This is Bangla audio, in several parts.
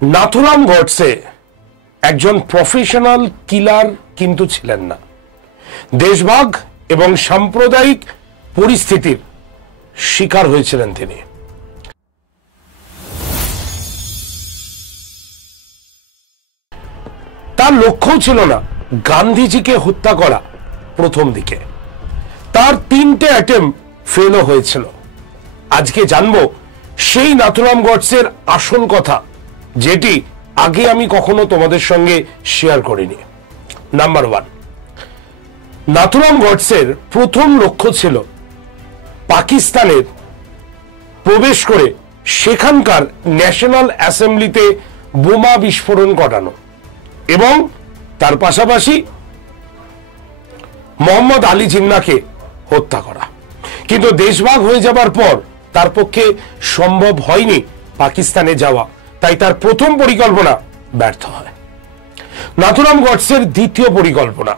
নাথুরাম গডসে একজন প্রফেশনাল কিলার কিন্তু ছিলেন না। দেশভাগ এবং সাম্প্রদায়িক পরিস্থিতির শিকার হয়েছিলেন তিনি। তার লক্ষ্যও ছিল না গান্ধীজিকে হত্যা করা। প্রথম দিকে তার 3টে অ্যাটেম্প ফেলও হয়েছিল। আজকে জানবো সেই নাথুরাম গডসের আসল কথা, যেটি আগে আমি কখনো তোমাদের সঙ্গে শেয়ার করিনি। নাম্বার 1, নাথুরাম গডসের প্রথম লক্ষ্য ছিল পাকিস্তানের প্রবেশ করে সেখানকার ন্যাশনাল অ্যাসেম্বলিতে বোমা বিস্ফোরণ ঘটানো এবং তার পাশাপাশি মোহাম্মদ আলী জিন্নাহকে হত্যা করা। কিন্তু দেশভাগ হয়ে যাবার পর তার পক্ষে সম্ভব হয়নি পাকিস্তানে যাওয়া, তাই তার প্রথম পরিকল্পনা ব্যর্থ হয়। নাথুরাম গডসের দ্বিতীয় পরিকল্পনা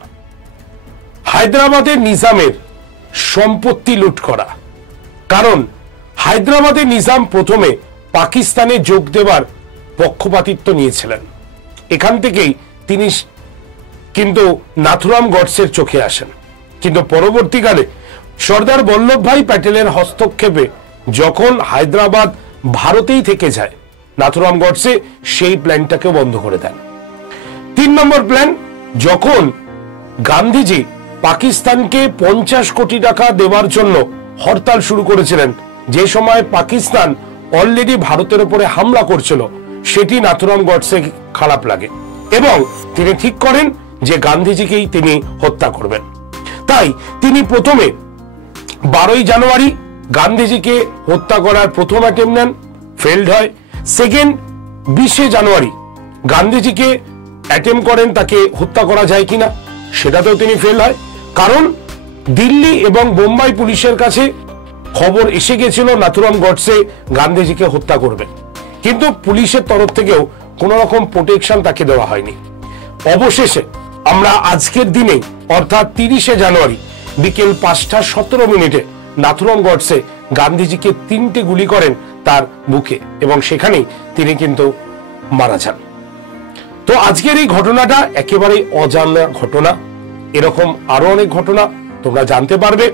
হায়দ্রাবাদের নিজামের সম্পত্তি লুট করা। কারণ হায়দ্রাবাদের নিজাম প্রথমে পাকিস্তানে যোগ দেওয়ার পক্ষপাতিত্ব নিয়েছিলেন। এখান থেকেই তিনি কিন্তু নাথুরাম গডসের চোখে আসেন। কিন্তু পরবর্তীকালে সর্দার বল্লভভাই প্যাটেলের হস্তক্ষেপে যখন হায়দ্রাবাদ ভারতেই থেকে যায়, নাথুরাম গডসে সেই প্ল্যানটাকে বন্ধ করে দেন। 3 নম্বর প্ল্যান, যখন গান্ধীজি পাকিস্তানকে 50 কোটি টাকা দেওয়ার জন্য হরতাল শুরু করেছিলেন, যে সময় পাকিস্তান অলরেডি ভারতের উপরে হামলা করছিল, সেটি নাথুরাম গডসে খারাপ লাগে এবং তিনি ঠিক করেন যে গান্ধীজিকেই তিনি হত্যা করবেন। তাই তিনি প্রথমে 12ই জানুয়ারি গান্ধীজিকে হত্যা করার প্রথম অ্যাটেম্প নেন, ফেলড হয়। সেকেন্ড 20শে জানুয়ারি গান্ধীজিকে অ্যাটেম্প করেন তাকে হত্যা করা যায় কিনা, সেটাতেও তিনি ফেল হয়। কারণ দিল্লি এবং বোম্বাই পুলিশের কাছে খবর এসে গেছিল নাথুরাম গডসে গান্ধীজিকে হত্যা করবেন, কিন্তু পুলিশের তরফ থেকেও কোন রকম প্রোটেকশন তাকে দেওয়া হয়নি। অবশেষে আমরা আজকের দিনে অর্থাৎ 30শে জানুয়ারি বিকেল 5টা 17 মিনিটে নাথুরাম গডসে গান্ধীজিকে 3টে গুলি করেন তার বুকে এবং সেখানেই তিনি কিন্তু মারা যান। তো আজকের এই ঘটনাটা একেবারেই অজানা ঘটনা। এরকম আরো অনেক ঘটনা তোমরা জানতে পারবে।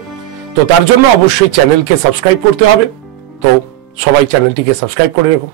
তো তার জন্য অবশ্যই চ্যানেলকে সাবস্ক্রাইব করতে হবে। তো সবাই চ্যানেলটিকে সাবস্ক্রাইব করে রেখো।